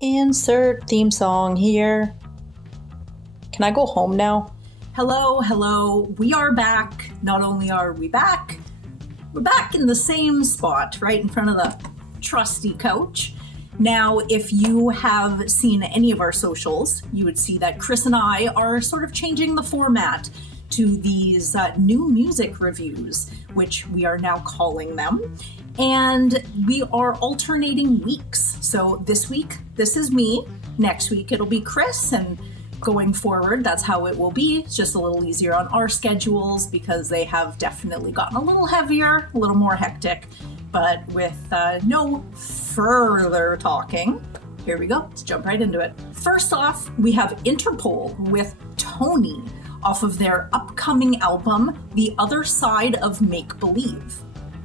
Insert theme song here. Can I go home now? Hello. We are back. Not only are we back, we're back in the same spot, right in front of the trusty couch. Now, if you have seen any of our socials, you would see that Chris and I are sort of changing the format to these new music reviews, which we are now calling them. And we are alternating weeks. So this week, this is me. Next week, it'll be Chris. And going forward, that's how it will be. It's just a little easier on our schedules because they have definitely gotten a little heavier, a little more hectic. But with no further talking, here we go. Let's jump right into it. First off, we have Interpol with Toni off of their upcoming album, The Other Side of Make Believe.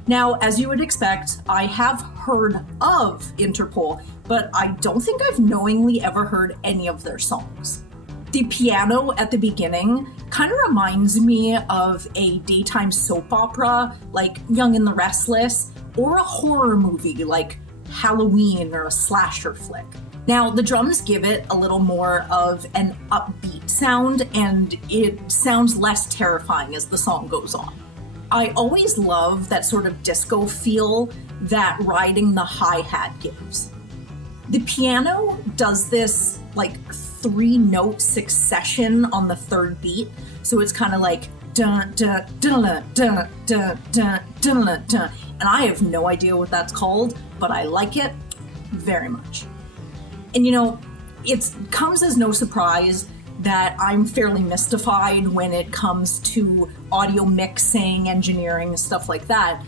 Now, as you would expect, I have heard of Interpol, but I don't think I've knowingly ever heard any of their songs. The piano at the beginning kind of reminds me of a daytime soap opera like Young and the Restless, or a horror movie like Halloween or a slasher flick. Now, the drums give it a little more of an upbeat sound, and it sounds less terrifying as the song goes on. I always love that sort of disco feel that riding the hi-hat gives. The piano does this like 3-note succession on the third beat, so it's kind of like dun dun dun dun dun dun dun dun, and I have no idea what that's called, but I like it very much. And it comes as no surprise that I'm fairly mystified when it comes to audio mixing, engineering, stuff like that,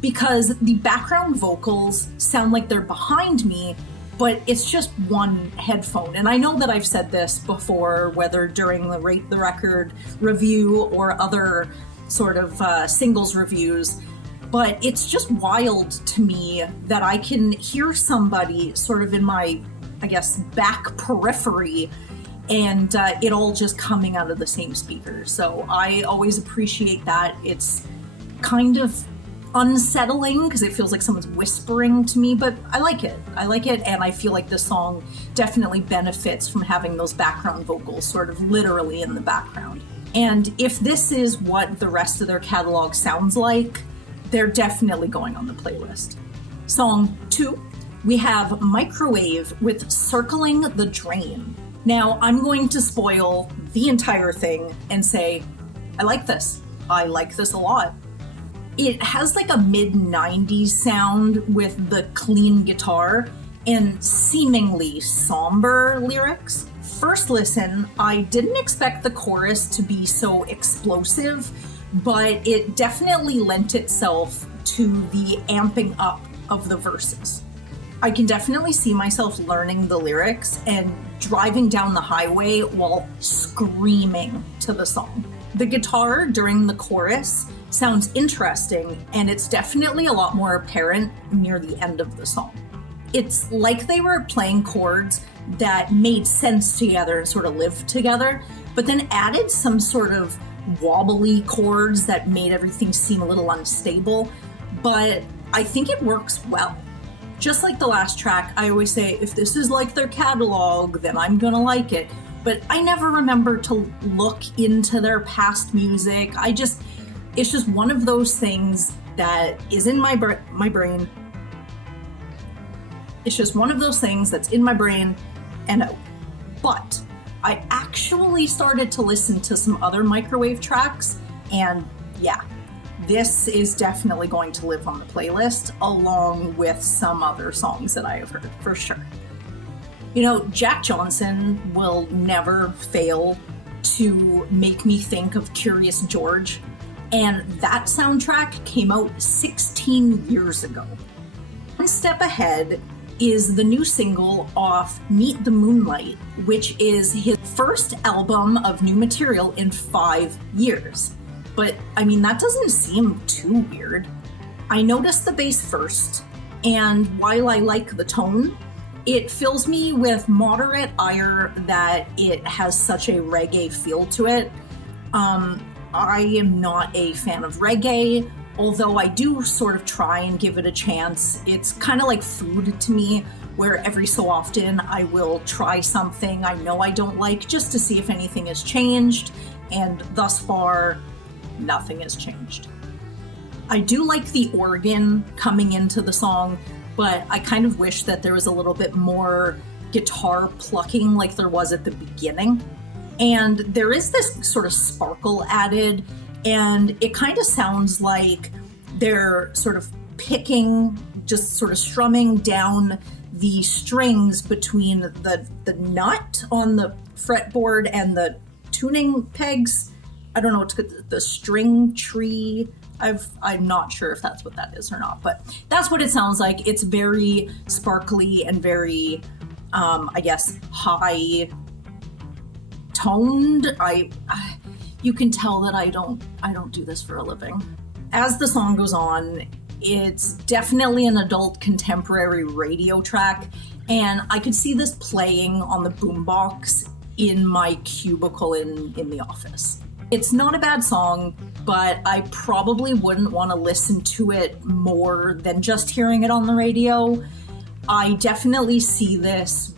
because the background vocals sound like they're behind me, but it's just one headphone. And I know that I've said this before, whether during the Rate the Record review or other sort of singles reviews, but it's just wild to me that I can hear somebody sort of in my, I guess, back periphery, and it all just coming out of the same speaker. So I always appreciate that. It's kind of unsettling because it feels like someone's whispering to me, but I like it, and I feel like this song definitely benefits from having those background vocals sort of literally in the background. And if this is what the rest of their catalog sounds like, they're definitely going on the playlist. Song 2, we have Microwave with Circling the Drain. Now, I'm going to spoil the entire thing and say, I like this. I like this a lot. It has like a mid-90s sound with the clean guitar and seemingly somber lyrics. First listen, I didn't expect the chorus to be so explosive, but it definitely lent itself to the amping up of the verses. I can definitely see myself learning the lyrics and driving down the highway while screaming to the song. The guitar during the chorus sounds interesting, and it's definitely a lot more apparent near the end of the song. It's like they were playing chords that made sense together and sort of lived together, but then added some sort of wobbly chords that made everything seem a little unstable, but I think it works well. Just like the last track, I always say, if this is like their catalog, then I'm gonna like it. But I never remember to look into their past music. It's just one of those things that is in my brain. It's just one of those things that's in my brain and out. But I actually started to listen to some other Microwave tracks, and yeah, this is definitely going to live on the playlist along with some other songs that I have heard, for sure. Jack Johnson will never fail to make me think of Curious George, and that soundtrack came out 16 years ago. One step ahead is the new single off Meet the Moonlight, which is his first album of new material in 5 years. But, that doesn't seem too weird. I noticed the bass first, and while I like the tone, it fills me with moderate ire that it has such a reggae feel to it. I am not a fan of reggae, although I do sort of try and give it a chance. It's kind of like food to me, where every so often I will try something I know I don't like just to see if anything has changed, and thus far, nothing has changed. I do like the organ coming into the song, but I kind of wish that there was a little bit more guitar plucking like there was at the beginning. And there is this sort of sparkle added, and it kind of sounds like they're sort of picking, just sort of strumming down the strings between the nut on the fretboard and the tuning pegs. I don't know what's good, the string tree. I'm not sure if that's what that is or not, but that's what it sounds like. It's very sparkly and very, I guess, high toned. You can tell that I don't do this for a living. As the song goes on, it's definitely an adult contemporary radio track, and I could see this playing on the boombox in my cubicle in the office. It's not a bad song, but I probably wouldn't want to listen to it more than just hearing it on the radio. I definitely see this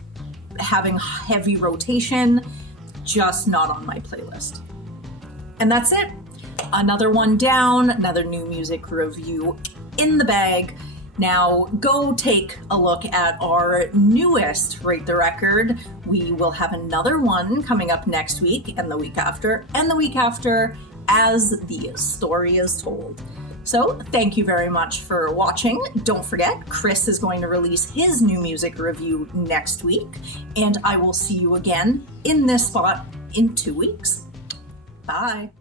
having heavy rotation, just not on my playlist. And that's it. Another one down, another new music review in the bag. Now go take a look at our newest Rate the Record. We will have another one coming up next week and the week after and the week after as the story is told. So thank you very much for watching. Don't forget, Chris is going to release his new music review next week, and I will see you again in this spot in 2 weeks. Bye.